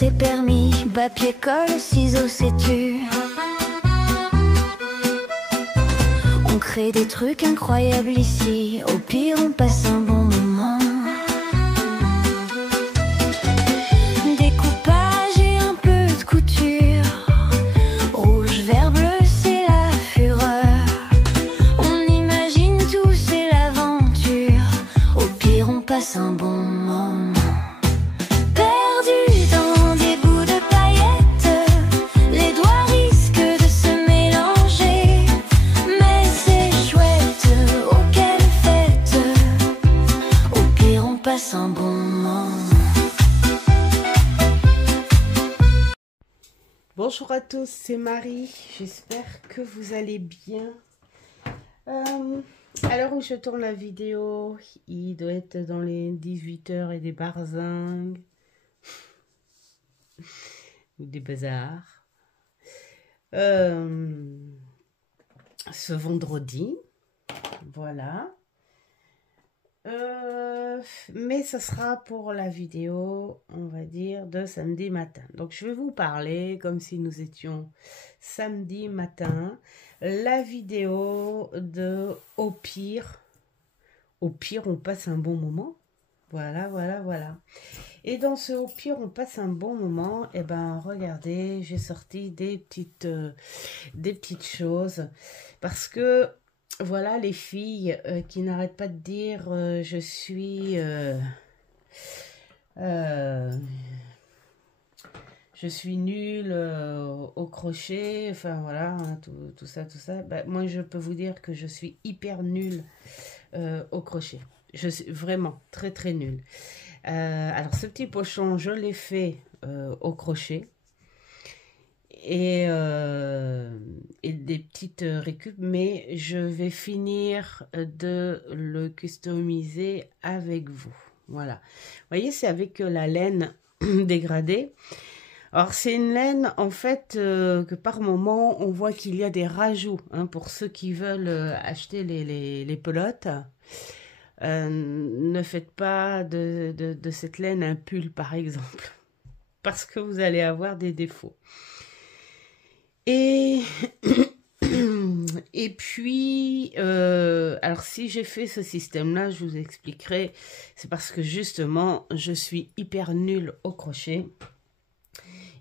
tes permis, papier, colle, ciseaux, sais-tu? On crée des trucs incroyables ici, au pire on passe un bon moment. Découpage et un peu de couture, rouge, vert, bleu, c'est la fureur. On imagine tout, c'est l'aventure, au pire on passe un bon moment. Perdu dans des bouts de paillettes, les doigts risquent de se mélanger, mais c'est chouette, oh quelle fête, au pire on passe un bon moment. Bonjour à tous, c'est Marie, j'espère que vous allez bien. À l'heure où je tourne la vidéo, il doit être dans les 18h et des barzingues, ou des bazars. Ce vendredi, voilà. Mais ça sera pour la vidéo, on va dire, de samedi matin. Donc je vais vous parler comme si nous étions samedi matin. La vidéo de au pire on passe un bon moment. Voilà, voilà, voilà. Et dans ce au pire on passe un bon moment, et ben regardez, j'ai sorti des petites choses parce que voilà les filles qui n'arrêtent pas de dire je suis nulle au crochet, enfin voilà, hein, tout ça. Ben, moi je peux vous dire que je suis hyper nulle au crochet. Je suis vraiment très très nulle. Alors ce petit pochon, je l'ai fait au crochet. Et des petites récup, mais je vais finir de le customiser avec vous. Voilà. Vous voyez, c'est avec la laine dégradée. Alors, c'est une laine, en fait, que par moment, on voit qu'il y a des rajouts. Hein, pour ceux qui veulent acheter les pelotes, ne faites pas de cette laine un pull, par exemple. Parce que vous allez avoir des défauts. Et puis, alors si j'ai fait ce système-là, je vous expliquerai, c'est parce que justement, je suis hyper nulle au crochet.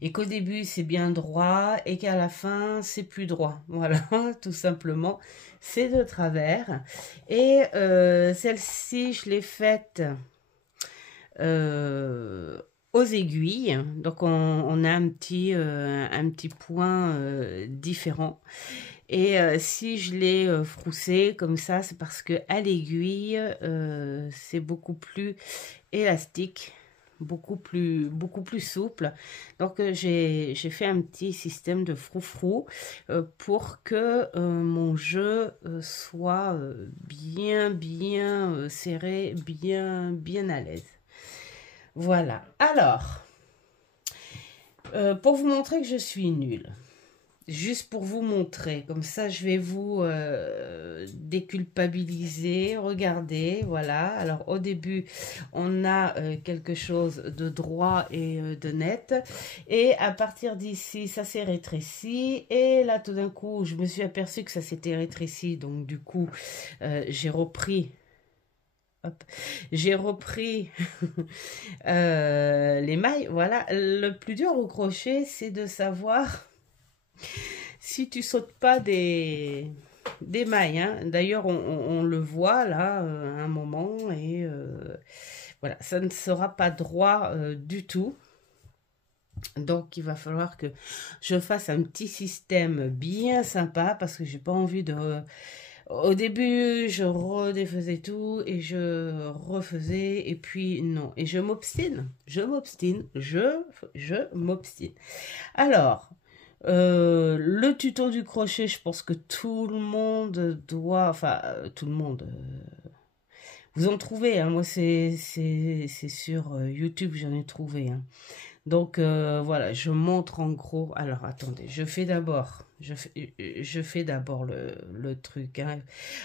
Et qu'au début, c'est bien droit et qu'à la fin, c'est plus droit. Voilà, tout simplement, c'est de travers. Et celle-ci, je l'ai faite aux aiguilles, donc on a un petit point différent. Et si je l'ai froussé comme ça, c'est parce que à l'aiguille, c'est beaucoup plus élastique, beaucoup plus souple. Donc j'ai fait un petit système de froufrou pour que mon jeu soit bien serré, bien à l'aise. Voilà, alors, pour vous montrer que je suis nulle, juste pour vous montrer, comme ça je vais vous déculpabiliser, regardez, voilà, alors au début on a quelque chose de droit et de net, et à partir d'ici ça s'est rétréci, et là tout d'un coup je me suis aperçue que ça s'était rétréci, donc du coup j'ai repris... Hop. J'ai repris les mailles. Voilà, le plus dur au crochet, c'est de savoir si tu sautes pas des mailles. Hein. D'ailleurs, on le voit là à un moment, et voilà, ça ne sera pas droit du tout. Donc, il va falloir que je fasse un petit système bien sympa parce que j'ai pas envie de... Au début, je redéfaisais tout et je refaisais, et puis non. Et je m'obstine. Alors, le tuto du crochet, je pense que tout le monde doit... Enfin, tout le monde... vous en trouvez, hein, moi c'est sur YouTube, j'en ai trouvé. Hein. Donc voilà, je montre en gros. Alors attendez, je fais d'abord le truc. Hein.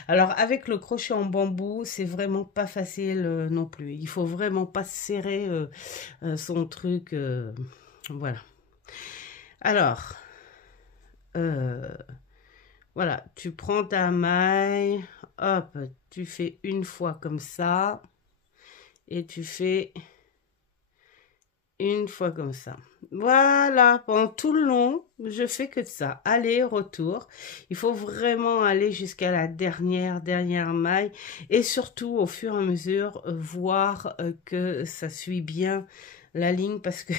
Alors avec le crochet en bambou, c'est vraiment pas facile non plus. Il faut vraiment pas serrer son truc Voilà. Alors, voilà, tu prends ta maille, hop, tu fais une fois comme ça, et tu fais une fois comme ça. Voilà, pendant tout le long, je fais que ça, aller, retour. Il faut vraiment aller jusqu'à la dernière maille, et surtout, au fur et à mesure, voir que ça suit bien la ligne, parce que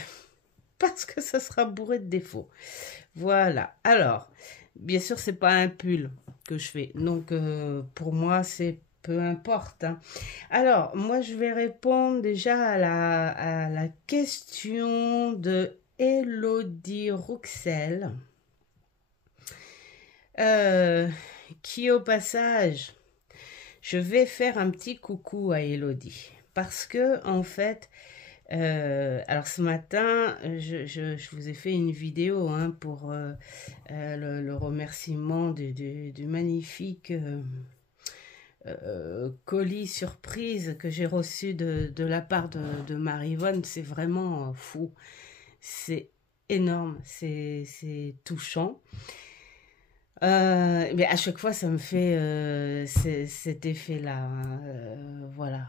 ça sera bourré de défauts. Voilà. Alors, bien sûr, c'est pas un pull que je fais. Donc, pour moi, c'est peu importe, hein. Alors, moi, je vais répondre déjà à la question de Elodie Rouxel, euh, qui, au passage, je vais faire un petit coucou à Elodie. Parce que, en fait, alors ce matin, je vous ai fait une vidéo hein, pour le remerciement du magnifique colis surprise que j'ai reçu de la part de Marie-Vonne. C'est vraiment fou. C'est énorme, c'est touchant. Mais à chaque fois, ça me fait cet effet-là, hein. Voilà,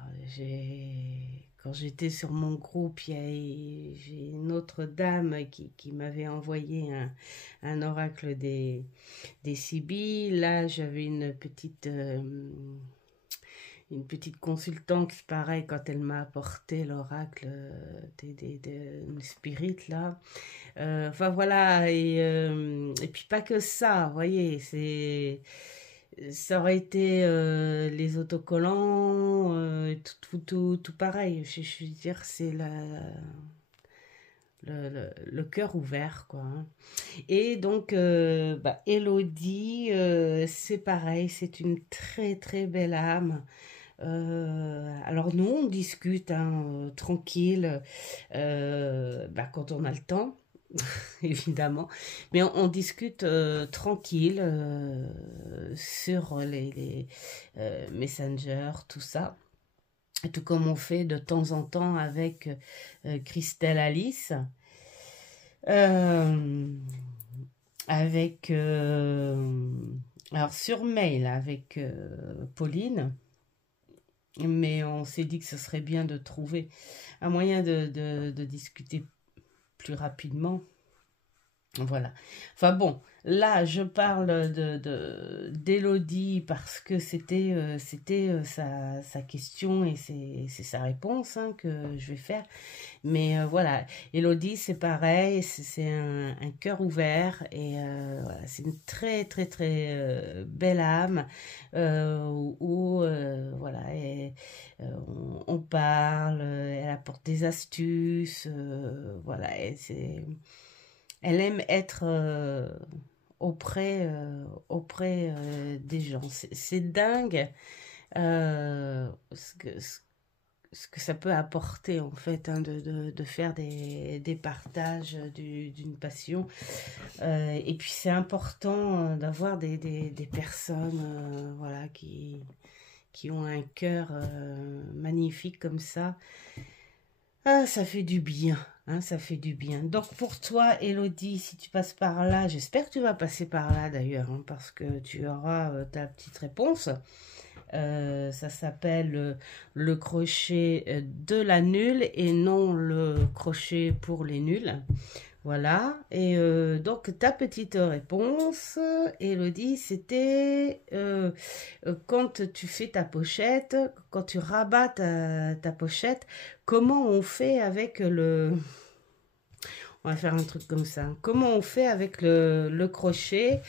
quand j'étais sur mon groupe, j'ai une autre dame qui m'avait envoyé un oracle des Sibylles. Là, j'avais une petite consultante, pareil, quand elle m'a apporté l'oracle des spirites, là. Enfin, voilà, et puis pas que ça, vous voyez, ça aurait été les autocollants, tout pareil. Je veux dire, c'est le cœur ouvert, quoi, hein. Et donc, Elodie, c'est pareil, c'est une très très belle âme. Alors nous, on discute hein, tranquille, quand on a le temps, évidemment, mais on discute tranquille sur les Messenger, tout ça. Tout comme on fait de temps en temps avec Christelle Alice, avec alors sur mail avec Pauline, mais on s'est dit que ce serait bien de trouver un moyen de discuter plus rapidement. Voilà. Enfin bon, là je parle d'Elodie parce que c'était sa question et c'est sa réponse hein, que je vais faire. Mais voilà, Elodie c'est pareil, c'est un cœur ouvert et voilà, c'est une très très très belle âme où voilà, on parle, elle apporte des astuces, voilà, et elle aime être auprès des gens. C'est dingue ce que ça peut apporter en fait hein, de faire des partages d'une passion. Et puis c'est important d'avoir des personnes voilà, qui ont un cœur magnifique comme ça. Ah, ça fait du bien, hein, ça fait du bien. Donc pour toi, Elodie, si tu passes par là, j'espère que tu vas passer par là d'ailleurs, hein, parce que tu auras ta petite réponse. Ça s'appelle le crochet de la nulle et non le crochet pour les nuls. Voilà, et donc ta petite réponse, Elodie, c'était quand tu fais ta pochette, quand tu rabats ta pochette, comment on fait avec On va faire un truc comme ça. Comment on fait avec le crochet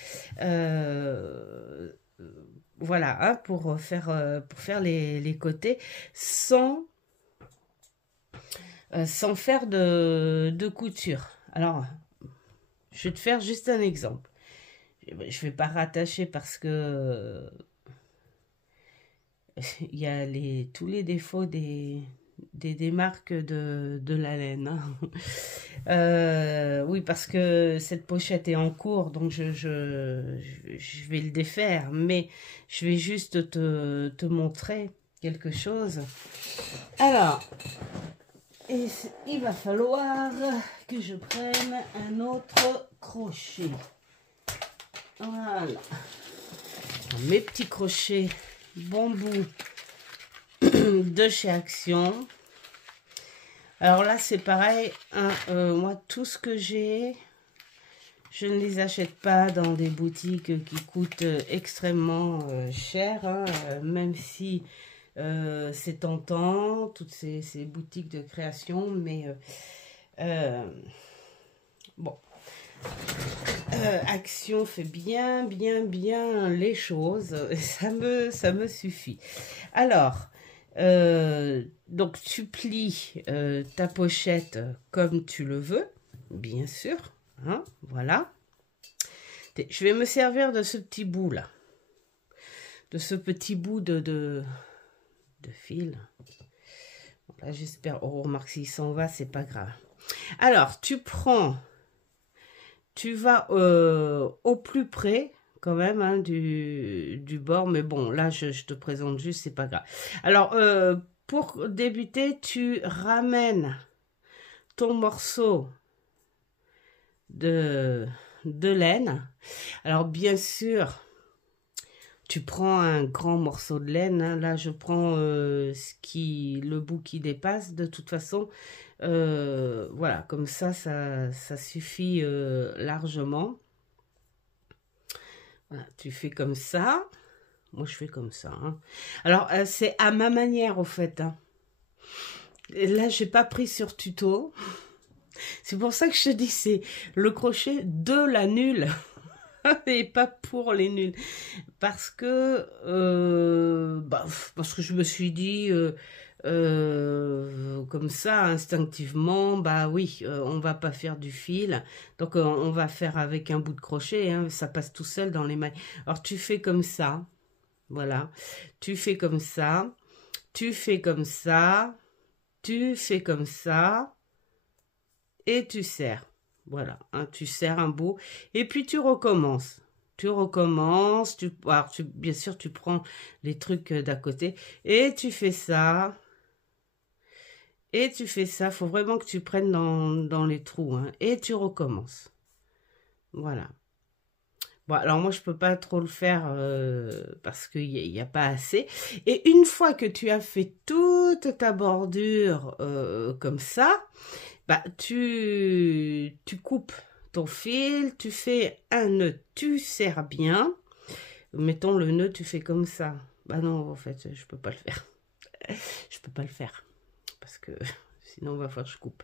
voilà, hein, pour faire les côtés sans faire de couture. Alors, je vais te faire juste un exemple. Je vais pas rattacher parce que il y a tous les défauts des marques de la laine, hein. Oui, parce que cette pochette est en cours, donc je vais le défaire, mais je vais juste te montrer quelque chose. Alors, Et il va falloir que je prenne un autre crochet. Voilà. Mes petits crochets bambou de chez Action. Alors là, c'est pareil. Hein, moi, tout ce que j'ai, je ne les achète pas dans des boutiques qui coûtent extrêmement cher. Hein, même si c'est tentant, toutes ces boutiques de création. Mais bon. Action fait bien les choses. Ça me suffit. Alors... donc tu plies ta pochette comme tu le veux, bien sûr, hein, voilà. Je vais me servir de ce petit bout là, de ce petit bout de fil. Bon, là j'espère, oh remarque s'il s'en va, c'est pas grave. Alors tu vas au plus près quand même hein, du bord, mais bon là je te présente juste, c'est pas grave. Alors pour débuter, tu ramènes ton morceau de laine. Alors bien sûr tu prends un grand morceau de laine hein. Là je prends le bout qui dépasse. De toute façon voilà, comme ça suffit largement. Voilà, tu fais comme ça. Moi, je fais comme ça. Hein. Alors, c'est à ma manière, au fait. Hein. Et là, j'ai pas pris sur tuto. C'est pour ça que je te dis, c'est le crochet de la nulle. Et pas pour les nuls. Parce que je me suis dit... comme ça instinctivement, bah oui, on va pas faire du fil, donc on va faire avec un bout de crochet, hein, ça passe tout seul dans les mailles. Alors tu fais comme ça, voilà, tu fais comme ça, tu fais comme ça, tu fais comme ça, et tu serres, voilà, hein, tu serres un bout, et puis tu recommences. Bien sûr, tu prends les trucs d'à côté, et tu fais ça. Et tu fais ça, faut vraiment que tu prennes dans les trous. Hein, et tu recommences. Voilà. Bon, alors moi, je peux pas trop le faire parce qu'il n'y a pas assez. Et une fois que tu as fait toute ta bordure comme ça, bah, tu coupes ton fil, tu fais un nœud, tu serres bien. Mettons le nœud, tu fais comme ça. Bah non, en fait, je peux pas le faire. Je peux pas le faire. Parce que sinon on va falloir que je coupe.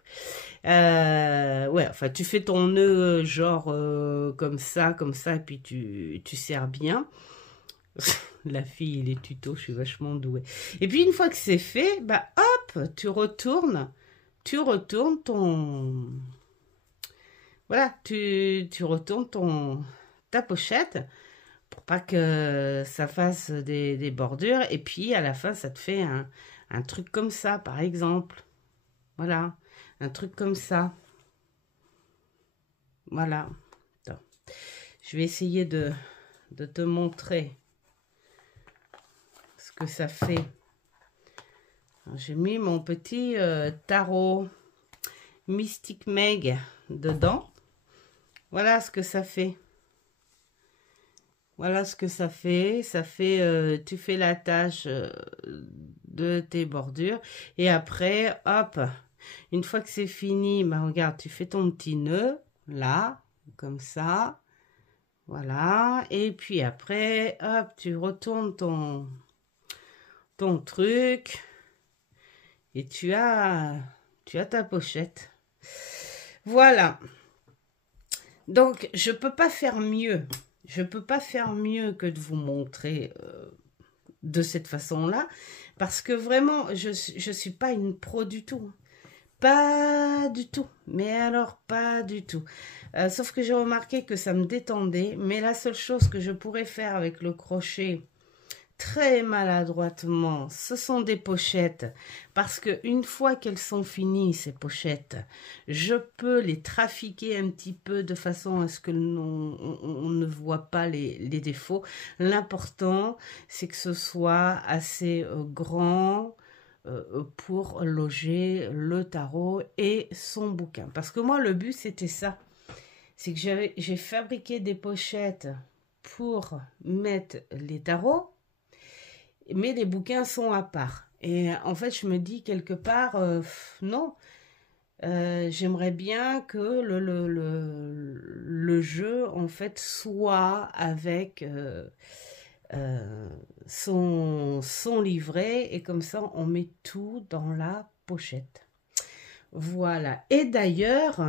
Ouais, enfin tu fais ton nœud genre comme ça, et puis tu serres bien. La fille, les tutos, je suis vachement douée. Et puis une fois que c'est fait, bah hop, tu retournes ton... Voilà, tu retournes ta pochette pour pas que ça fasse des bordures. Et puis à la fin, ça te fait un truc comme ça, par exemple. Voilà, un truc comme ça. Voilà. Attends. Je vais essayer de te montrer ce que ça fait. J'ai mis mon petit tarot Mystic Meg dedans. Voilà ce que ça fait. Voilà ce que ça fait. Ça fait, tu fais la tâche de tes bordures. Et après, hop, une fois que c'est fini, bah regarde, tu fais ton petit nœud, là, comme ça. Voilà. Et puis après, hop, tu retournes ton truc. Et tu as ta pochette. Voilà. Donc, je peux pas faire mieux. Je peux pas faire mieux que de vous montrer de cette façon-là. Parce que vraiment, je suis pas une pro du tout. Pas du tout. Mais alors, pas du tout. Sauf que j'ai remarqué que ça me détendait. Mais la seule chose que je pourrais faire avec le crochet, très maladroitement, ce sont des pochettes, parce que une fois qu'elles sont finies, ces pochettes, je peux les trafiquer un petit peu de façon à ce que on ne voit pas les défauts. L'important, c'est que ce soit assez grand, pour loger le tarot et son bouquin. Parce que moi, le but, c'était ça. C'est que j'ai fabriqué des pochettes pour mettre les tarots, mais les bouquins sont à part. Et en fait, je me dis quelque part, non, j'aimerais bien que le jeu, en fait, soit avec son livret, et comme ça, on met tout dans la pochette. Voilà. Et d'ailleurs,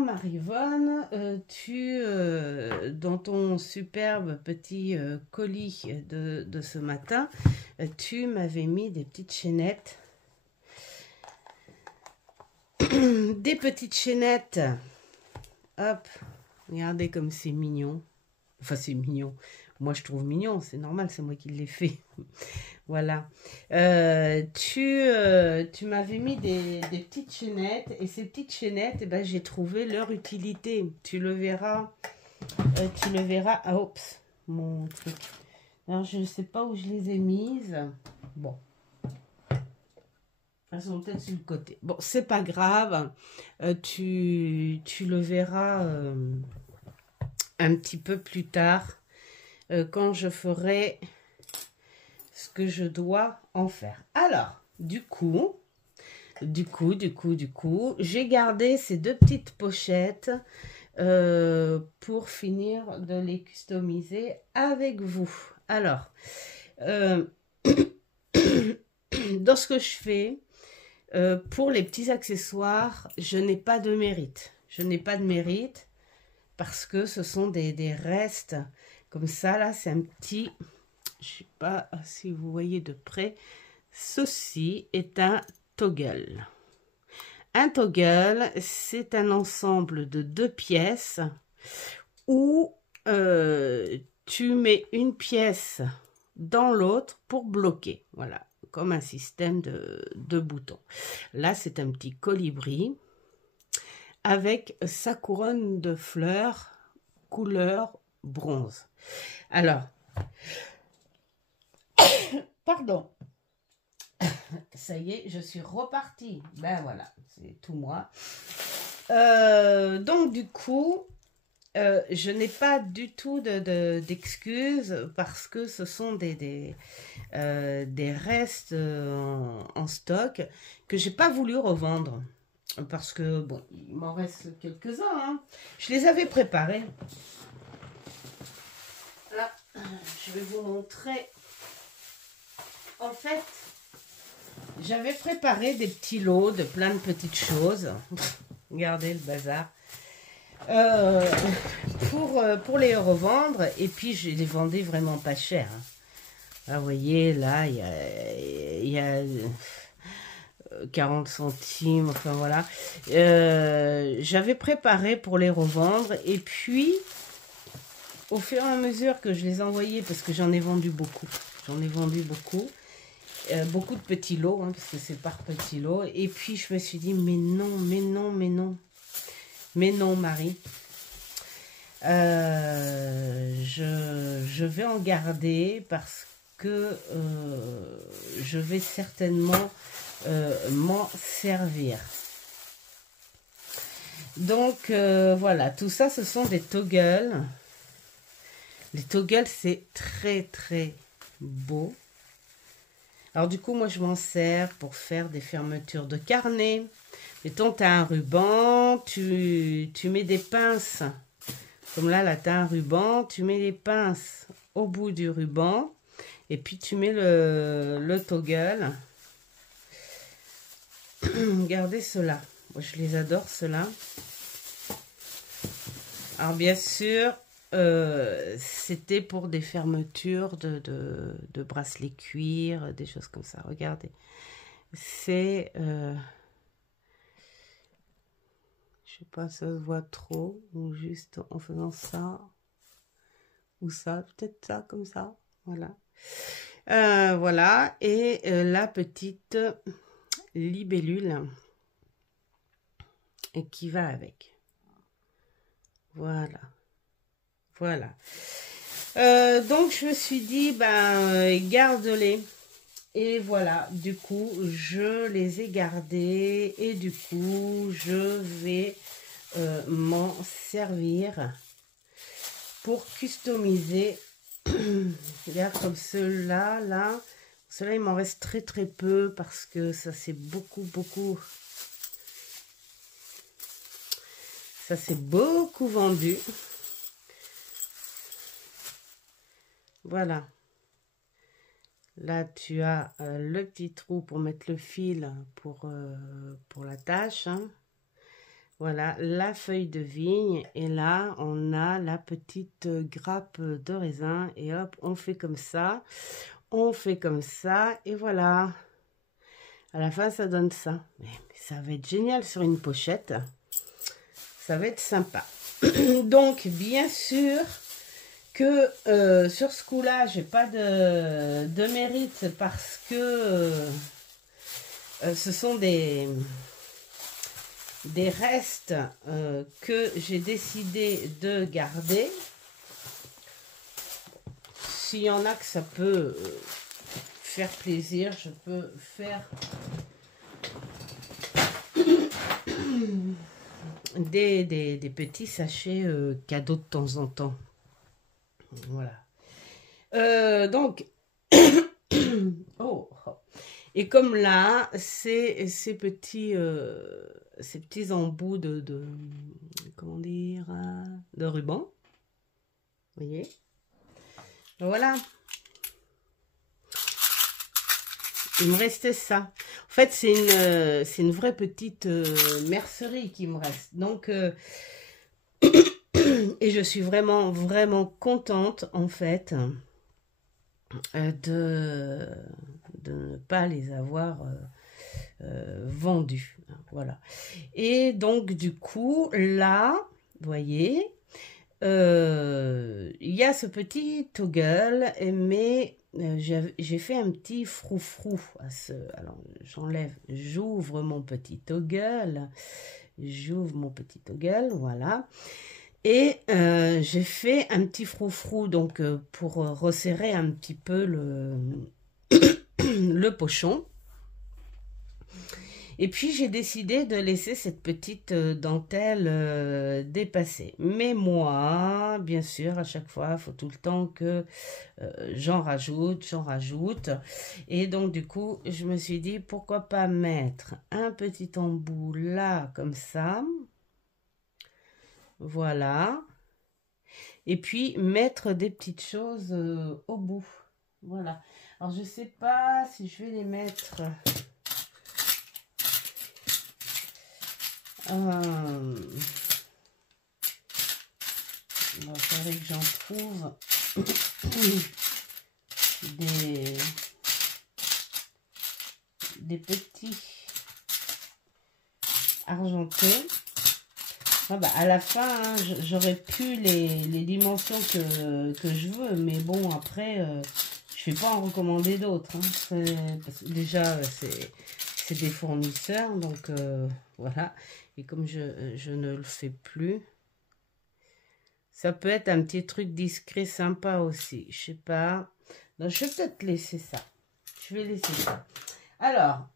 Marivonne, dans ton superbe petit colis de ce matin, tu m'avais mis des petites chaînettes. Des petites chaînettes. Hop, regardez comme c'est mignon. Enfin, c'est mignon. Moi, je trouve mignon, c'est normal, c'est moi qui l'ai fait. Voilà. Tu m'avais mis des petites chaînettes, et ces petites chaînettes, eh ben, j'ai trouvé leur utilité. Tu le verras. Ah, oups, mon truc. Alors, je ne sais pas où je les ai mises. Bon. Elles sont peut-être sur le côté. Bon, c'est pas grave. Tu le verras un petit peu plus tard, quand je ferai ce que je dois en faire. Alors, du coup, j'ai gardé ces deux petites pochettes pour finir de les customiser avec vous. Alors, dans ce que je fais, pour les petits accessoires, je n'ai pas de mérite. Je n'ai pas de mérite parce que ce sont des restes comme ça. Là, c'est un petit... Je ne sais pas si vous voyez de près. Ceci est un toggle. Un toggle, c'est un ensemble de 2 pièces où tu mets une pièce dans l'autre pour bloquer. Voilà. Comme un système de boutons. Là, c'est un petit colibri avec sa couronne de fleurs couleur bronze. Alors, pardon, ça y est, je suis repartie. Ben voilà, c'est tout moi. Donc, du coup, je n'ai pas du tout d'excuses parce que ce sont des restes en stock que j'ai pas voulu revendre parce que bon, il m'en reste quelques-uns, hein. Je les avais préparés. Là, je vais vous montrer. En fait, j'avais préparé des petits lots de plein de petites choses. Regardez le bazar. Pour les revendre, et puis je les vendais vraiment pas cher. Là, vous voyez, là, il y a 40 centimes, enfin voilà. J'avais préparé pour les revendre, et puis, au fur et à mesure que je les envoyais, parce que j'en ai vendu beaucoup, beaucoup de petits lots, hein, parce que c'est par petits lots, et puis je me suis dit, mais non, Marie, je vais en garder parce que je vais certainement m'en servir. Donc voilà, tout ça, ce sont des toggles. Les toggles, c'est très beau. Alors du coup, moi, je m'en sers pour faire des fermetures de carnet. Mettons, tu as un ruban, tu mets des pinces. Comme là, tu as un ruban, tu mets les pinces au bout du ruban. Et puis, tu mets le toggle. Regardez ceux-là. Moi, je les adore, ceux-là. Alors, bien sûr, c'était pour des fermetures de bracelets cuir, des choses comme ça. Regardez. C'est... je sais pas, ça se voit trop, ou juste en faisant ça, ou ça, peut-être ça, comme ça, voilà. Voilà, et la petite libellule et qui va avec. Voilà. Donc, je me suis dit, ben, garde-les. Et voilà, du coup, je les ai gardés et du coup, je vais m'en servir pour customiser. Regarde, comme ceux-là, là. Ceux-là, il m'en reste très très peu parce que ça c'est beaucoup. Ça s'est beaucoup vendu. Voilà. Là, tu as le petit trou pour mettre le fil pour la tâche. Hein. Voilà, la feuille de vigne. Et là, on a la petite grappe de raisin. Et hop, on fait comme ça. On fait comme ça. Et voilà. À la fin, ça donne ça. Mais ça va être génial sur une pochette. Ça va être sympa. Donc, bien sûr que sur ce coup-là, j'ai pas de mérite parce que ce sont des restes que j'ai décidé de garder. S'il y en a que ça peut faire plaisir, je peux faire des petits sachets cadeaux de temps en temps. Voilà. Donc, oh. Et comme là, ces petits embouts de comment dire, de ruban. Vous voyez? Voilà. Il me restait ça. En fait, c'est une vraie petite mercerie qui me reste. Donc, et je suis vraiment contente, en fait, de ne pas les avoir vendus. Voilà. Et donc, du coup, là, vous voyez, il y a ce petit toggle, mais j'ai fait un petit froufrou à ce. Alors, j'enlève, j'ouvre mon petit toggle. J'ouvre mon petit toggle, voilà. Et j'ai fait un petit froufrou, donc pour resserrer un petit peu le pochon. Et puis j'ai décidé de laisser cette petite dentelle dépasser. Mais moi, bien sûr, à chaque fois, il faut tout le temps que j'en rajoute. Et donc du coup, je me suis dit, pourquoi pas mettre un petit embout là, comme ça. Voilà. Et puis mettre des petites choses au bout. Voilà. Alors je sais pas si je vais les mettre. Il faudrait que j'en trouve des petits argentés. Ah bah, à la fin, hein, j'aurais pu les dimensions que je veux, mais bon, après, je ne vais pas en recommander d'autres. Hein. Parce que déjà, c'est des fournisseurs, donc voilà. Et comme je ne le fais plus, ça peut être un petit truc discret, sympa aussi. Je sais pas. Donc, je vais peut-être laisser ça. Je vais laisser ça. Alors,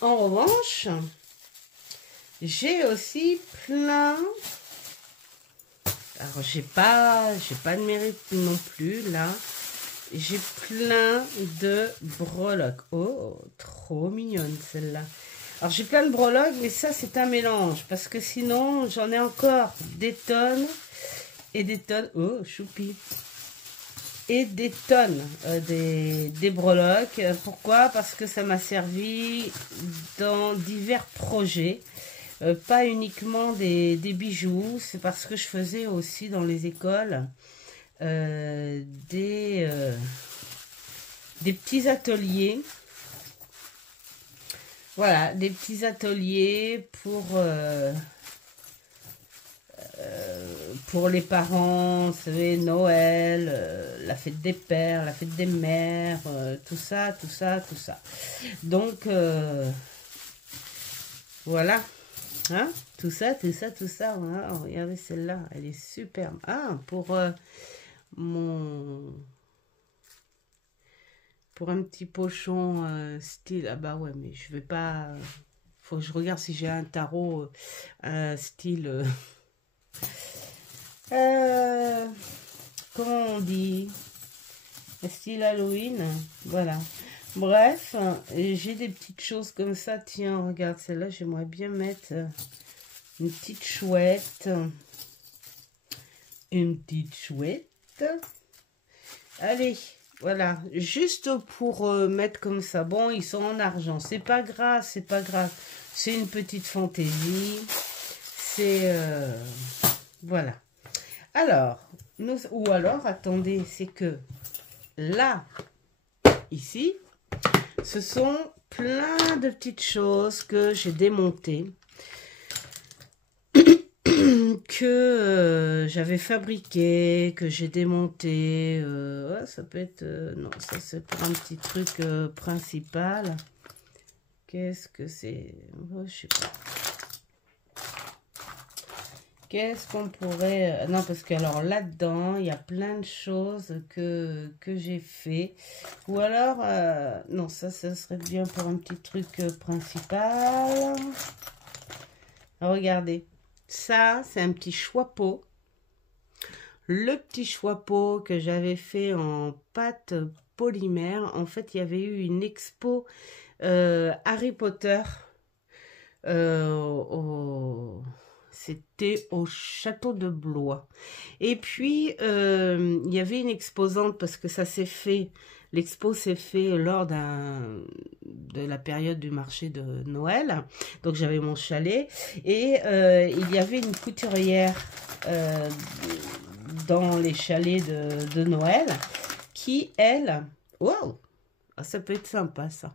en revanche, j'ai aussi plein. Alors, j'ai pas de mérite non plus, là. J'ai plein de breloques. Oh, trop mignonne, celle-là. Alors, j'ai plein de breloques, mais ça, c'est un mélange. Parce que sinon, j'en ai encore des tonnes et des tonnes. Oh, choupi. Et des tonnes des breloques. Pourquoi? Parce que ça m'a servi dans divers projets. Pas uniquement des bijoux. C'est parce que je faisais aussi dans les écoles des petits ateliers. Voilà, des petits ateliers pour les parents, vous savez, Noël, la fête des pères, la fête des mères, tout ça. Donc, voilà, hein, tout ça. Voilà. Oh, regardez celle-là, elle est superbe. Ah, pour pour un petit pochon style... Ah bah ouais, mais je vais pas... faut que je regarde si j'ai un tarot style... comment on dit? Style Halloween. Voilà. Bref, j'ai des petites choses comme ça. Tiens, regarde, celle-là, j'aimerais bien mettre une petite chouette. Une petite chouette. Allez, voilà. Juste pour mettre comme ça. Bon, ils sont en argent. C'est pas grave, c'est pas grave. C'est une petite fantaisie. C'est... voilà. Alors, ou alors, attendez, c'est que là, ici... Ce sont plein de petites choses que j'ai démontées, que j'avais fabriquées, que j'ai démontées. Ouais, ça peut être... non, ça c'est pour un petit truc principal. Qu'est-ce que c'est? Oh, je sais pas. Qu'est-ce qu'on pourrait... Non, parce que alors là-dedans, il y a plein de choses que j'ai fait. Ou alors... non, ça serait bien pour un petit truc principal. Regardez. Ça, c'est un petit choix-peau. Le petit choix-peau que j'avais fait en pâte polymère. En fait, il y avait eu une expo Harry Potter c'était au château de Blois. Et puis, il y avait une exposante, parce que ça s'est fait, l'expo s'est fait lors de la période du marché de Noël. Donc, j'avais mon chalet. Et il y avait une couturière dans les chalets de Noël qui, elle... Wow! Ça peut être sympa, ça.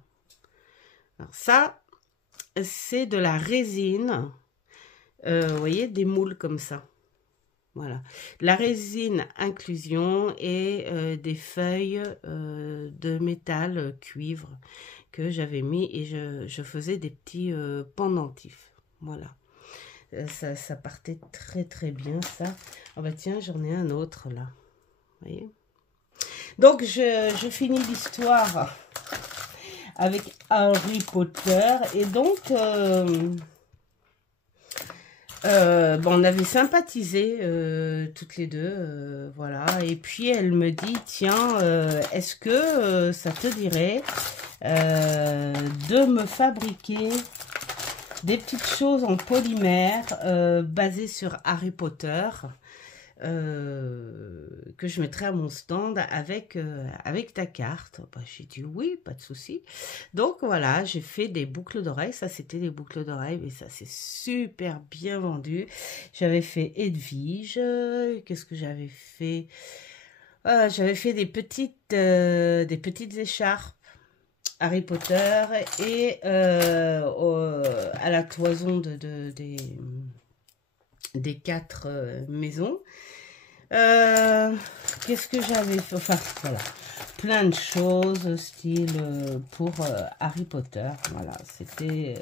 Alors, ça, c'est de la résine... vous voyez, des moules comme ça. Voilà. La résine inclusion et des feuilles de métal cuivre que j'avais mis et je faisais des petits pendentifs. Voilà. Ça partait très très bien, ça. Oh bah tiens, j'en ai un autre là. Vous voyez? Donc, je finis l'histoire avec Harry Potter. Et donc... bon, on avait sympathisé toutes les deux, voilà. Et puis elle me dit, tiens, est-ce que ça te dirait de me fabriquer des petites choses en polymère basées sur Harry Potter que je mettrai à mon stand avec ta carte. Bah, j'ai dit oui, pas de souci. Donc voilà, j'ai fait des boucles d'oreilles. Ça, c'était des boucles d'oreilles, mais ça, c'est super bien vendu. J'avais fait Edwige. Qu'est-ce que j'avais fait? J'avais fait des petites écharpes Harry Potter et à la cloison des 4 maisons. Qu'est-ce que j'avais fait? Enfin, voilà. Plein de choses, style pour Harry Potter. Voilà, c'était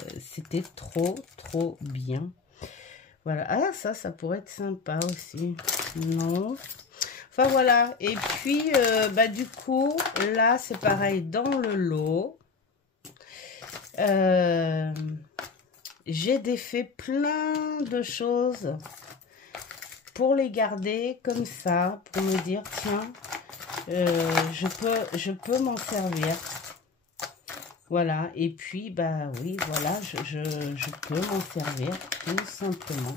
trop bien. Voilà. Ah, ça pourrait être sympa aussi. Non. Enfin, voilà. Et puis, bah, du coup, là, c'est pareil dans le lot. J'ai défait plein de choses pour les garder comme ça, pour me dire, tiens, je peux m'en servir. Voilà, et puis, bah oui, voilà, je peux m'en servir, tout simplement.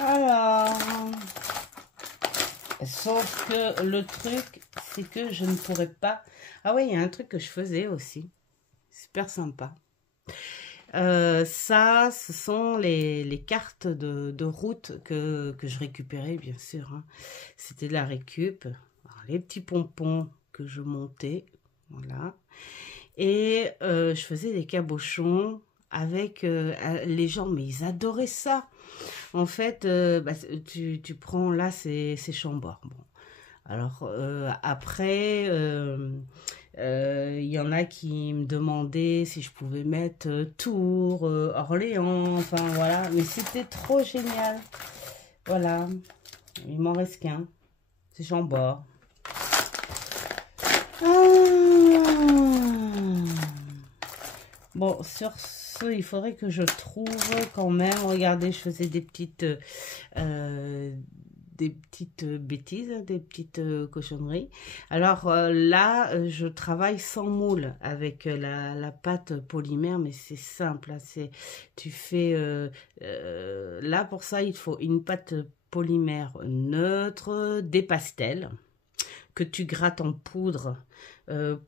Alors, sauf que le truc, c'est que je ne pourrais pas... Ah oui, il y a un truc que je faisais aussi, super sympa. Ça, ce sont les cartes de route que je récupérais, bien sûr. Hein. C'était de la récup. Alors, les petits pompons que je montais, voilà. Et je faisais des cabochons avec les gens, mais ils adoraient ça. En fait, bah, tu prends, là, c'est Chambord. Bon. Alors, après... y en a qui me demandaient si je pouvais mettre Tours, Orléans, enfin voilà. Mais c'était trop génial. Voilà. Il m'en reste qu'un. C'est Chambord. Ah, Bon, sur ce, il faudrait que je trouve quand même. Regardez, je faisais des petites bêtises, des petites cochonneries. Alors là, je travaille sans moule avec la pâte polymère, mais c'est simple. Là, tu fais là pour ça, il faut une pâte polymère neutre, des pastels que tu grattes en poudre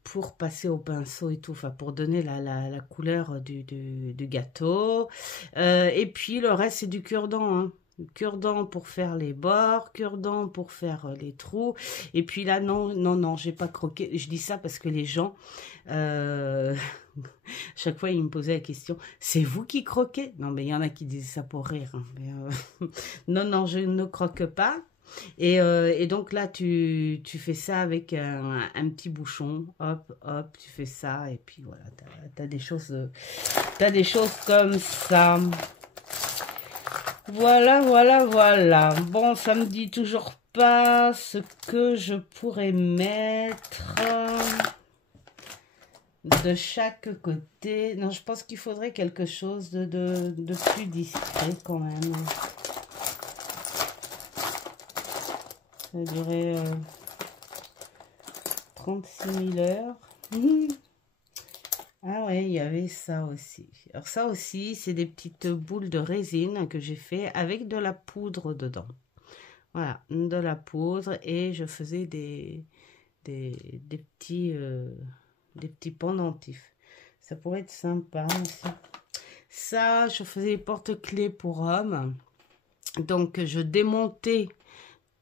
pour passer au pinceau et tout, enfin pour donner la couleur du gâteau. Et puis le reste c'est du cure-dent, hein. Cure-dent pour faire les bords, cure-dent pour faire les trous. Et puis là, non, j'ai pas croqué. Je dis ça parce que les gens, chaque fois, ils me posaient la question, c'est vous qui croquez? Non, mais il y en a qui disent ça pour rire. Hein. Mais, non, je ne croque pas. Et donc là, tu fais ça avec un petit bouchon. Hop, hop, tu fais ça. Et puis voilà, t'as des choses comme ça. Voilà. Bon, ça me dit toujours pas ce que je pourrais mettre de chaque côté. Non, je pense qu'il faudrait quelque chose de plus discret quand même. Ça a duré 36 000 heures. Ah ouais, il y avait ça aussi. Alors ça aussi, c'est des petites boules de résine que j'ai fait avec de la poudre dedans. Voilà, de la poudre et je faisais des petits pendentifs. Ça pourrait être sympa aussi. Ça, je faisais des porte-clés pour hommes. Donc, je démontais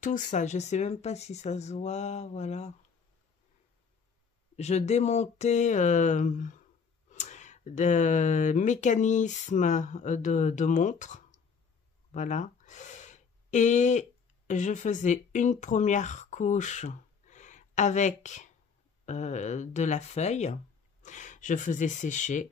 tout ça. Je sais même pas si ça se voit, voilà. Je démontais de mécanismes de montre, voilà, et je faisais une première couche avec de la feuille, je faisais sécher,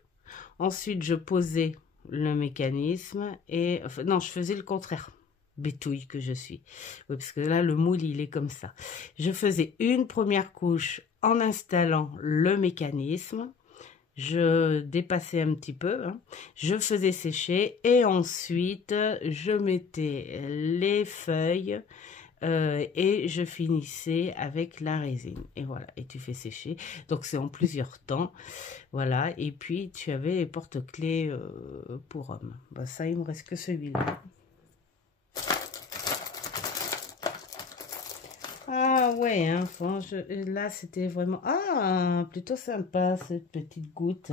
ensuite je posais le mécanisme et enfin, non, je faisais le contraire, bétouille que je suis, oui, parce que là le moule il est comme ça. Je faisais une première couche en installant le mécanisme, je dépassais un petit peu, hein. Je faisais sécher et ensuite je mettais les feuilles et je finissais avec la résine. Et voilà, et tu fais sécher. Donc c'est en plusieurs temps. Voilà, et puis tu avais les porte-clés pour hommes. Bah, ça, il me reste que celui-là. Ah ouais, hein, là c'était vraiment... Ah, plutôt sympa cette petite goutte.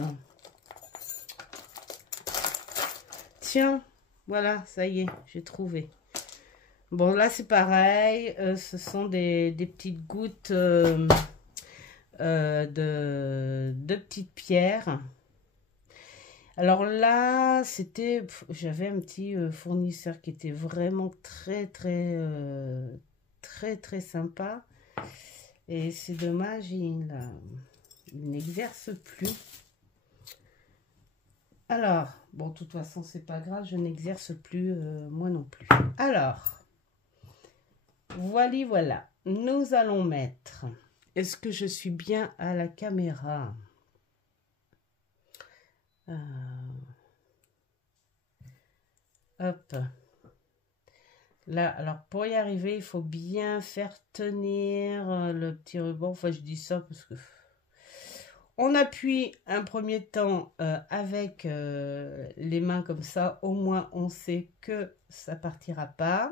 Tiens, voilà, ça y est, j'ai trouvé. Bon, là c'est pareil, ce sont des petites gouttes de petites pierres. Alors là, j'avais un petit fournisseur qui était vraiment très sympa, et c'est dommage, il n'exerce plus. Alors bon, de toute façon c'est pas grave, je n'exerce plus moi non plus. Alors voilà, nous allons mettre, est-ce que je suis bien à la caméra? Hop là, alors pour y arriver, il faut bien faire tenir le petit ruban. Enfin, je dis ça parce que on appuie un premier temps avec les mains comme ça. Au moins, on sait que ça partira pas.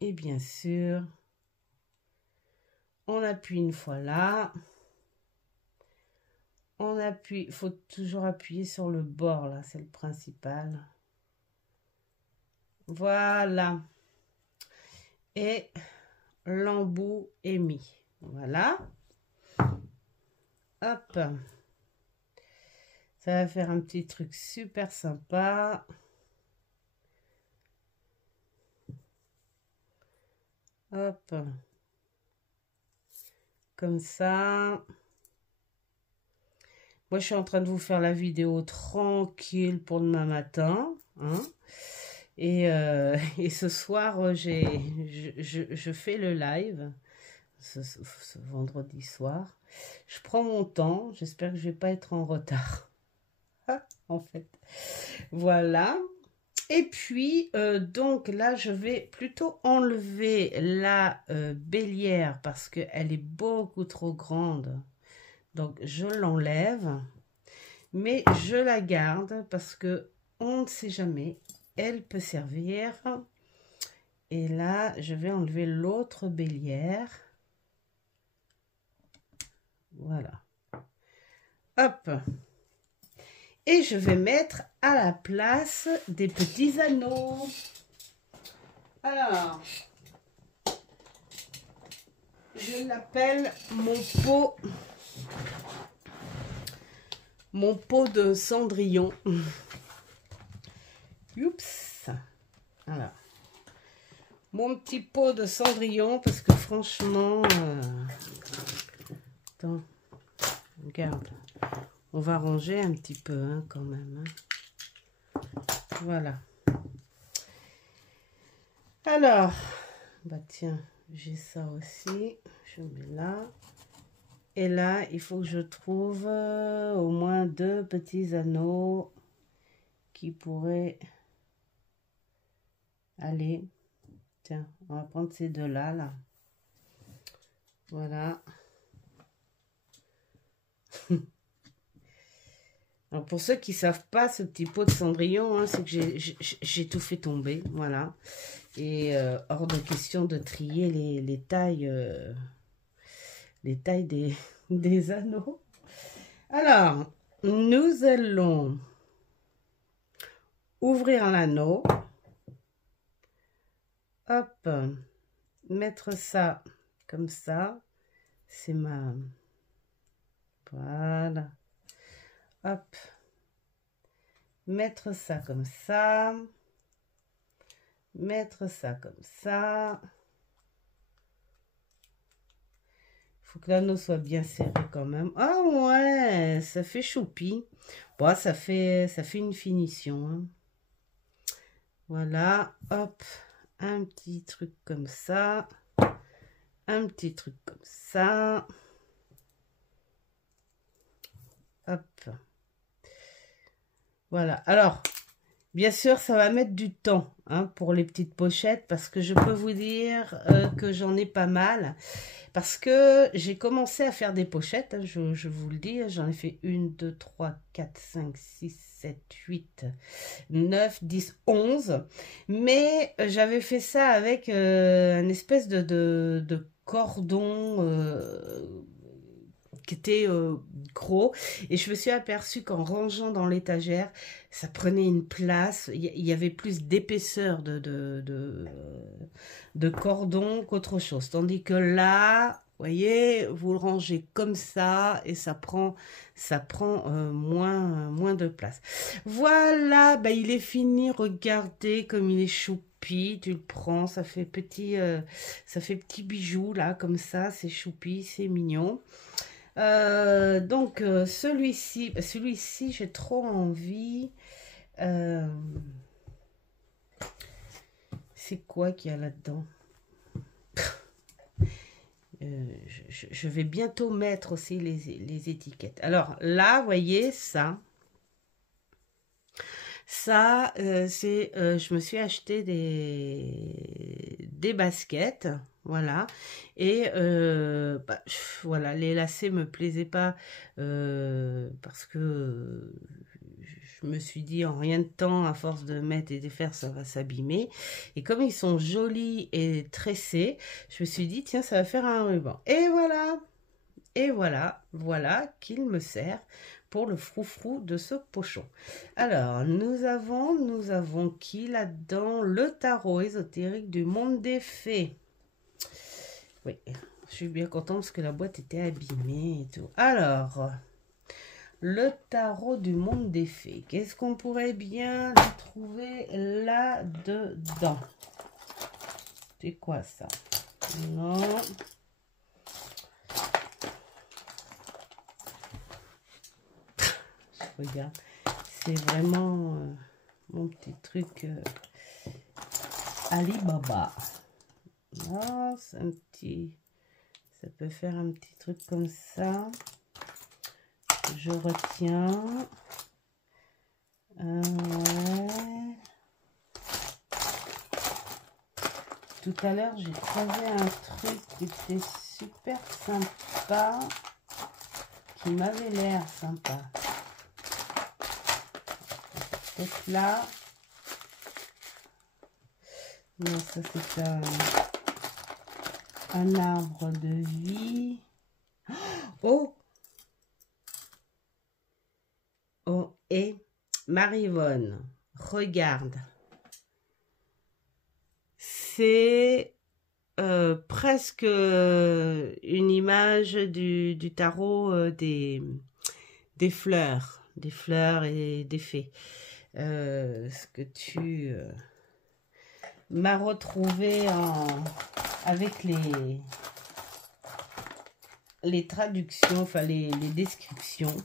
Et bien sûr, on appuie une fois là. On appuie, il faut toujours appuyer sur le bord là, c'est le principal. Voilà, et l'embout est mis, voilà, hop, ça va faire un petit truc super sympa. Hop, comme ça. Moi je suis en train de vous faire la vidéo tranquille pour demain matin, hein. Et ce soir, je fais le live, ce vendredi soir. Je prends mon temps. J'espère que je vais pas être en retard. En fait. Voilà. Et puis, donc là, je vais plutôt enlever la bélière parce qu'elle est beaucoup trop grande. Donc, je l'enlève. Mais je la garde parce que on ne sait jamais. Elle peut servir. Et là, je vais enlever l'autre bélière. Voilà. Hop. Et je vais mettre à la place des petits anneaux. Alors, je l'appelle mon pot de Cendrillon. Oups. Alors, mon petit pot de Cendrillon parce que franchement, attends, regarde. On va ranger un petit peu hein, quand même. Hein. Voilà. Alors, bah tiens, j'ai ça aussi. Je mets là. Et là, il faut que je trouve au moins 2 petits anneaux qui pourraient aller. Tiens, on va prendre ces deux-là. Là. Voilà. Alors pour ceux qui ne savent pas, ce petit pot de Cendrillon, hein, c'est que j'ai tout fait tomber, voilà. Et hors de question de trier les tailles des anneaux. Alors, nous allons ouvrir l'anneau. Hop, mettre ça comme ça. C'est ma... Voilà. Hop, mettre ça comme ça, mettre ça comme ça. Il faut que l'anneau soit bien serré quand même. Ah ouais, ça fait choupi. Bon, ça fait une finition. Hein. Voilà, hop, un petit truc comme ça, un petit truc comme ça. Hop. Voilà, alors, bien sûr, ça va mettre du temps hein, pour les petites pochettes parce que je peux vous dire que j'en ai pas mal. Parce que j'ai commencé à faire des pochettes, hein, je vous le dis, j'en ai fait 1, 2, 3, 4, 5, 6, 7, 8, 9, 10, 11. Mais j'avais fait ça avec une espèce de cordon... qui était gros et je me suis aperçue qu'en rangeant dans l'étagère ça prenait une place, il y avait plus d'épaisseur de cordon qu'autre chose, tandis que là vous voyez vous le rangez comme ça et ça prend moins de place. Voilà, bah, il est fini, regardez comme il est choupi, tu le prends, ça fait petit bijou là comme ça, c'est choupi, c'est mignon. Donc celui-ci j'ai trop envie. C'est quoi qu'il y a là-dedans? Je vais bientôt mettre aussi les étiquettes. Alors là, vous voyez ça. Ça, c'est, je me suis acheté des baskets, voilà, et bah, voilà, les lacets me plaisaient pas parce que je me suis dit en rien de temps, à force de mettre et de faire, ça va s'abîmer. Et comme ils sont jolis et tressés, je me suis dit tiens, ça va faire un ruban. Et voilà qu'il me sert pour le froufrou de ce pochon. Alors, nous avons qui là-dedans? Le tarot ésotérique du monde des fées. Oui, je suis bien contente parce que la boîte était abîmée et tout. Alors, le tarot du monde des fées. Qu'est-ce qu'on pourrait bien trouver là-dedans? C'est quoi ça? Non. Regarde, c'est vraiment mon petit truc Alibaba. Ah, c'est un petit, ça peut faire un petit truc comme ça. Je retiens. Ouais. Tout à l'heure, j'ai trouvé un truc qui était super sympa, qui m'avait l'air sympa. Peut-être là. Non, ça c'est un arbre de vie. Oh! Oh, et Maryvonne, regarde. C'est presque une image du tarot des fleurs et des fées. Ce que tu m'as retrouvé avec les traductions, enfin les descriptions.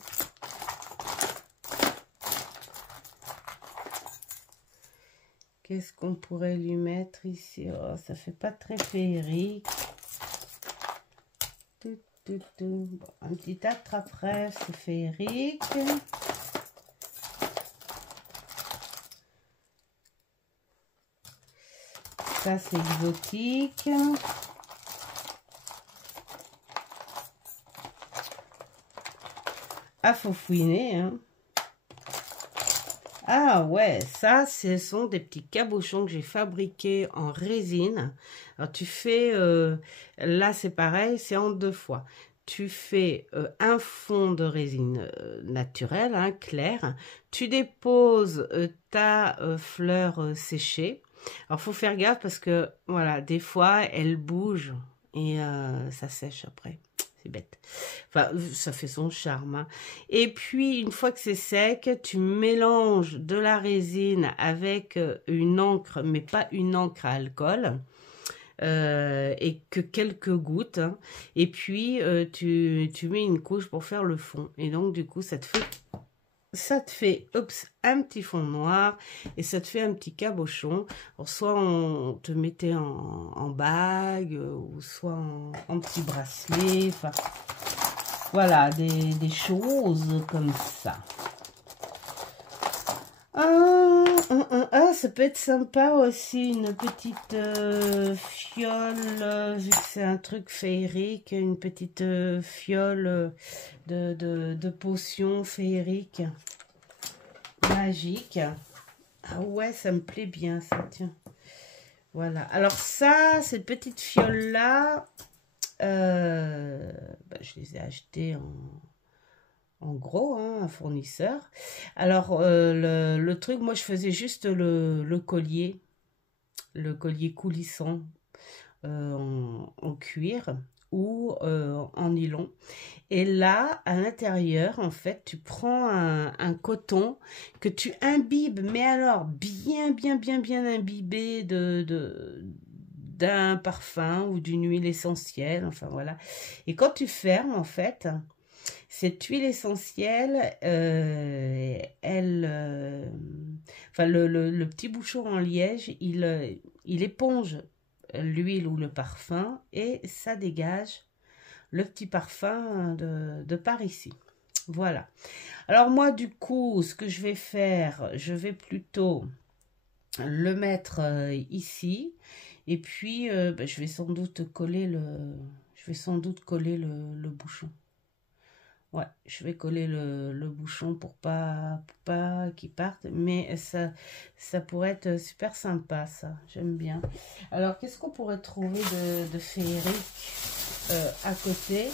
Qu'est-ce qu'on pourrait lui mettre ici? Oh, ça fait pas très féerique. Bon, un petit attrape-rêve, c'est féerique. Ça, c'est exotique. Ah, faut fouiner, hein. Ah ouais, ça, ce sont des petits cabochons que j'ai fabriqués en résine. Alors, tu fais, là, c'est pareil, c'est en 2 fois. Tu fais un fond de résine naturelle, hein, clair. Tu déposes ta fleur séchée. Alors, faut faire gaffe parce que, voilà, des fois, elle bouge et ça sèche après. C'est bête. Enfin, ça fait son charme. Hein. Et puis, une fois que c'est sec, tu mélanges de la résine avec une encre, mais pas une encre à alcool. Et que quelques gouttes. Hein. Et puis, tu mets une couche pour faire le fond. Et donc, du coup, ça te fait un petit fond noir et ça te fait un petit cabochon. Alors, soit on te mettait en bague ou soit en petit bracelet. Enfin, voilà, des choses comme ça. Ça peut être sympa aussi, une petite fiole, vu que c'est un truc féerique, une petite fiole de potions féeriques magiques. Ah ouais, ça me plaît bien, ça, tiens. Voilà, alors ça, cette petite fiole-là, je les ai achetées en gros, hein, un fournisseur. Alors, le truc, moi, je faisais juste le collier coulissant en cuir ou en nylon. Et là, à l'intérieur, en fait, tu prends un coton que tu imbibes, mais alors bien imbibé d'un parfum ou d'une huile essentielle, enfin voilà. Et quand tu fermes, en fait, cette huile essentielle, enfin le petit bouchon en liège, il éponge l'huile ou le parfum et ça dégage le petit parfum de par ici. Voilà. Alors moi, du coup, ce que je vais faire, je vais plutôt le mettre ici et puis je vais sans doute coller le bouchon. Ouais, je vais coller le bouchon pour pas qu'il parte, mais ça pourrait être super sympa, ça. J'aime bien. Alors, qu'est-ce qu'on pourrait trouver de féerique à côté?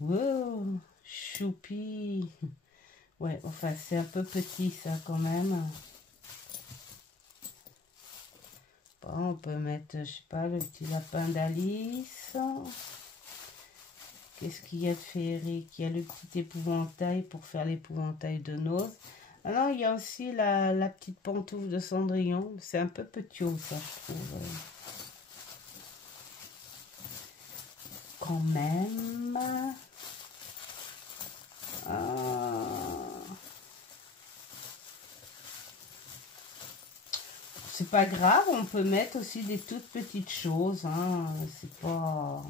Wow, choupi. Ouais, enfin, c'est un peu petit, ça, quand même. Bon, on peut mettre, je sais pas, le petit lapin d'Alice. Qu'est-ce qu'il y a de féerique? Il y a le petit épouvantail pour faire l'épouvantail de Noz. Ah non, il y a aussi la petite pantoufle de Cendrillon. C'est un peu petit, ça, je trouve. Quand même. C'est pas grave, on peut mettre aussi des toutes petites choses. Hein. C'est pas...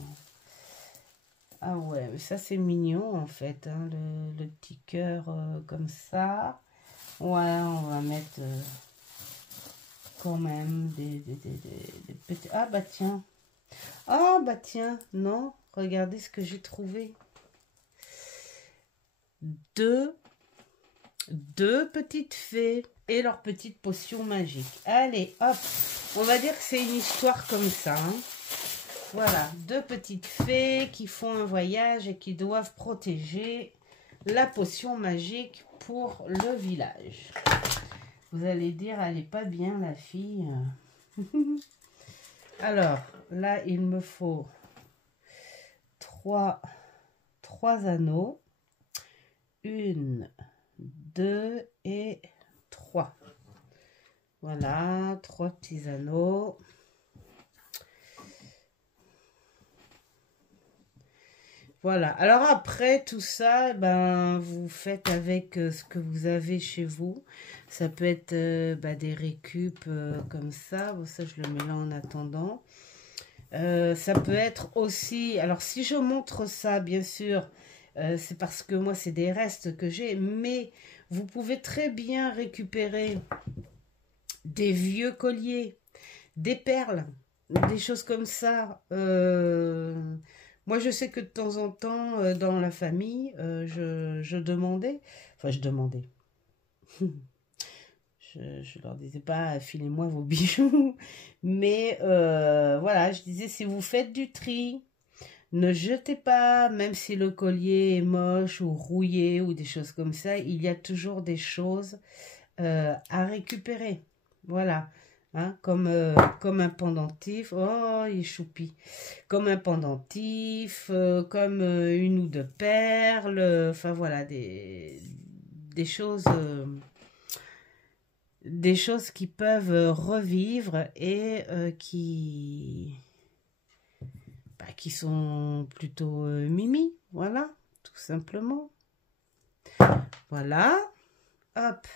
Ah ouais, ça c'est mignon en fait, hein, le petit cœur comme ça. Ouais, on va mettre quand même des petits... Ah bah tiens. Ah bah tiens, non, regardez ce que j'ai trouvé. Deux petites fées et leur petite potion magique. Allez, hop, on va dire que c'est une histoire comme ça, hein. Voilà, deux petites fées qui font un voyage et qui doivent protéger la potion magique pour le village. Vous allez dire, elle n'est pas bien la fille. Alors, là, il me faut trois anneaux. 1, 2 et 3. Voilà, 3 petits anneaux. Voilà, alors après tout ça, ben, vous faites avec ce que vous avez chez vous. Ça peut être des récup comme ça. Bon, ça, je le mets là en attendant. Ça peut être aussi... Alors, si je montre ça, bien sûr, c'est parce que moi, c'est des restes que j'ai. Mais vous pouvez très bien récupérer des vieux colliers, des perles, des choses comme ça. Moi, je sais que de temps en temps, dans la famille, je demandais... Enfin, je demandais. Je leur disais pas, filez-moi vos bijoux. Mais voilà, je disais, si vous faites du tri, ne jetez pas, même si le collier est moche ou rouillé ou des choses comme ça, il y a toujours des choses à récupérer. Voilà. Hein, comme un pendentif, oh il est choupi, comme un pendentif, comme une ou deux perles, enfin voilà, des choses qui peuvent revivre et qui sont plutôt mimi, voilà, tout simplement. Voilà, hop,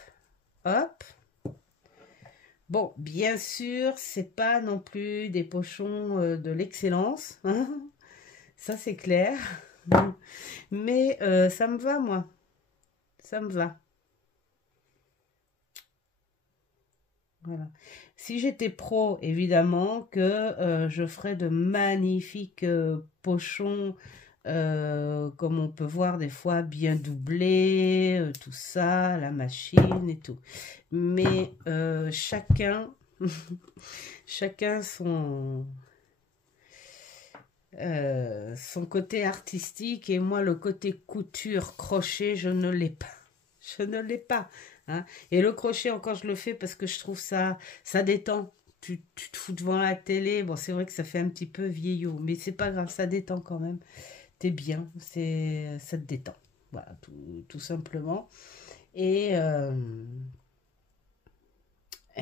hop. Bon, bien sûr, c'est pas non plus des pochons de l'excellence, hein, ça c'est clair, mais ça me va, moi, ça me va. Voilà. Si j'étais pro, évidemment que je ferais de magnifiques pochons, comme on peut voir des fois, bien doublés, tout ça, la machine et tout. Mais chacun, chacun son côté artistique, et moi le côté couture, crochet, je ne l'ai pas. Je ne l'ai pas. Hein. Et le crochet, encore, je le fais parce que je trouve ça détend. Tu te fous devant la télé. Bon, c'est vrai que ça fait un petit peu vieillot, mais c'est pas grave, ça détend quand même. T'es bien, ça te détend. Voilà, tout simplement. Et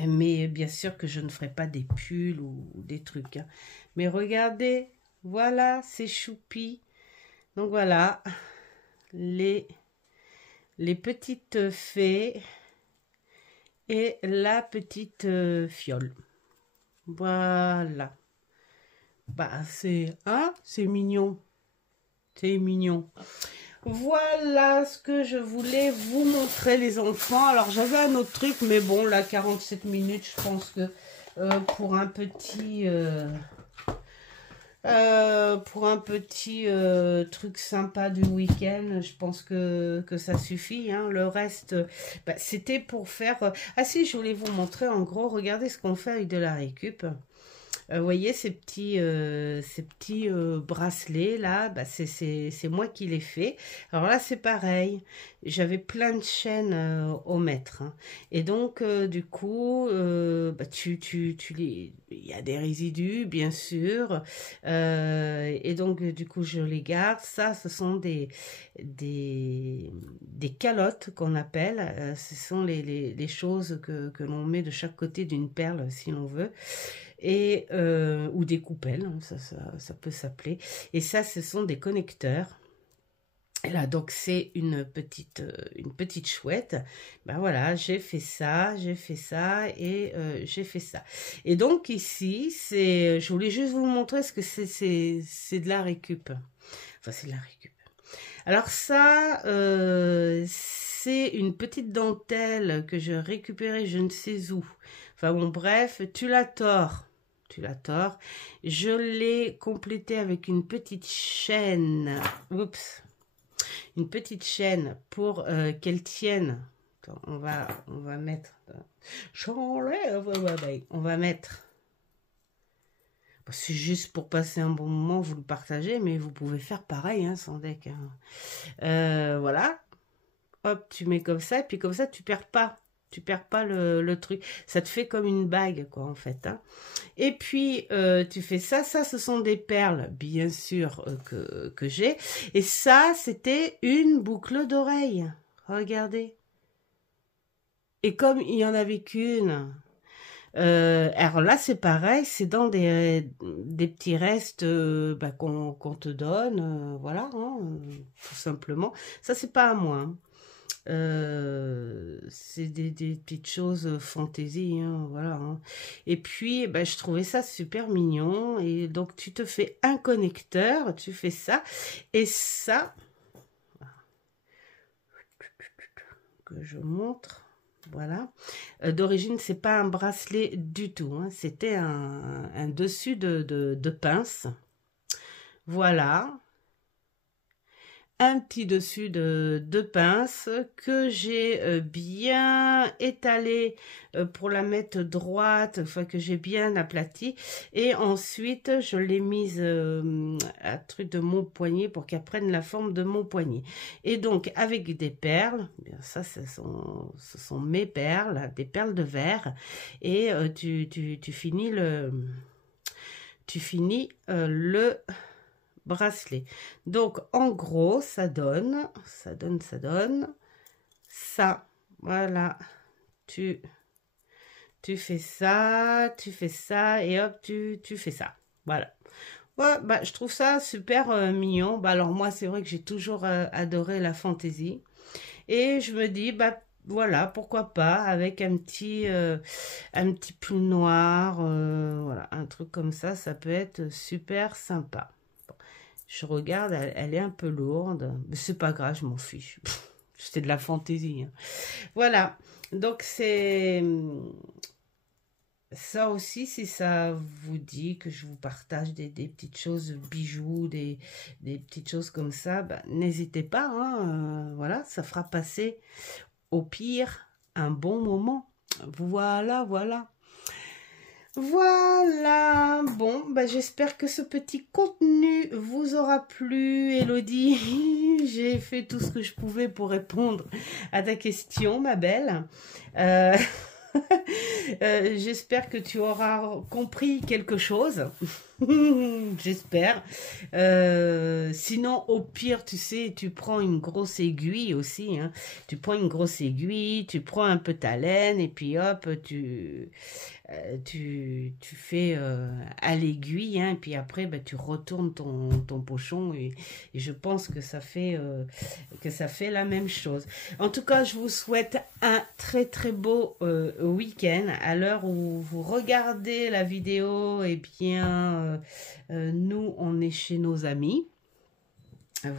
mais bien sûr que je ne ferai pas des pulls ou des trucs. Hein. Mais regardez, voilà, c'est choupi. Donc voilà, les petites fées et la petite fiole. Voilà. Bah, c'est mignon. C'est mignon. Voilà ce que je voulais vous montrer, les enfants. Alors, j'avais un autre truc, mais bon, là, 47 minutes, je pense que pour un petit... truc sympa du week-end, je pense que ça suffit. Hein. Le reste, c'était pour faire... Ah si, je voulais vous montrer en gros, regardez ce qu'on fait avec de la récup. Vous voyez ces petits bracelets là, c'est moi qui les fais. Alors là c'est pareil, j'avais plein de chaînes au mètre, hein. Et donc du coup il y a des résidus bien sûr, et donc du coup je les garde. Ça, ce sont des calottes qu'on appelle, ce sont les choses que l'on met de chaque côté d'une perle si l'on veut. Et ou des coupelles, hein, ça peut s'appeler. Et ça, ce sont des connecteurs. Et là, donc c'est une petite chouette. Ben voilà, j'ai fait ça et j'ai fait ça. Et donc ici, je voulais juste vous montrer ce que c'est de la récup. Enfin, c'est de la récup. Alors ça, c'est une petite dentelle que j'ai récupérée je ne sais où. Enfin bon, bref, tu la tords. Tu la tords. Je l'ai complétée avec une petite chaîne. Oups. Une petite chaîne pour qu'elle tienne. Attends, on va mettre... J'enlève, on va mettre... C'est juste pour passer un bon moment, vous le partagez, mais vous pouvez faire pareil, hein, sans deck. Hein. Voilà. Hop, tu mets comme ça, et puis comme ça, tu perds pas. Tu perds pas le truc. Ça te fait comme une bague, quoi, en fait. Hein. Et puis, tu fais ça. Ça, ce sont des perles, bien sûr, que j'ai. Et ça, c'était une boucle d'oreille. Regardez. Et comme il y en avait qu'une... alors là, c'est pareil, c'est dans des petits restes qu'on te donne, voilà, hein, tout simplement. Ça, c'est pas à moi. Hein. C'est des petites choses fantaisie, hein, voilà. Hein. Et puis, je trouvais ça super mignon. Et donc, tu te fais un connecteur, tu fais ça. Et ça, que je montre... Voilà. D'origine, c'est pas un bracelet du tout. Hein. C'était un dessus de pince. Voilà. Un petit dessus de pince que j'ai bien étalé pour la mettre droite, enfin que j'ai bien aplati. Et ensuite, je l'ai mise à truc de mon poignet pour qu'elle prenne la forme de mon poignet. Et donc, avec des perles, bien ça, ce sont mes perles, des perles de verre. Et tu finis le bracelet. Donc, en gros, ça donne ça. Voilà. Tu fais ça, et hop, tu fais ça. Voilà. Ouais, je trouve ça super mignon. Alors, moi, c'est vrai que j'ai toujours adoré la fantaisie. Et je me dis, voilà, pourquoi pas, avec un petit pull noir, voilà, un truc comme ça peut être super sympa. Je regarde, elle est un peu lourde. Mais c'est pas grave, je m'en fiche. C'était de la fantaisie. Hein. Voilà. Donc, c'est... Ça aussi, si ça vous dit que je vous partage des petites choses, bijoux, des petites choses comme ça, n'hésitez pas. Hein, voilà, ça fera passer au pire un bon moment. Voilà, voilà. Voilà, bon, j'espère que ce petit contenu vous aura plu, Elodie. J'ai fait tout ce que je pouvais pour répondre à ta question, ma belle. J'espère que tu auras compris quelque chose. J'espère. Sinon, au pire, tu sais, tu prends une grosse aiguille aussi. Hein. Tu prends une grosse aiguille, tu prends un peu ta laine et puis hop, tu fais à l'aiguille. Hein, et puis après, tu retournes ton pochon et je pense que ça fait la même chose. En tout cas, je vous souhaite un très très beau week-end. À l'heure où vous regardez la vidéo, eh bien... nous, on est chez nos amis.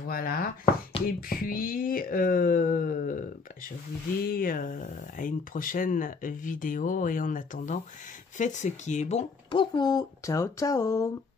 Voilà. Et puis, je vous dis à une prochaine vidéo. Et en attendant, faites ce qui est bon pour vous. Ciao, ciao.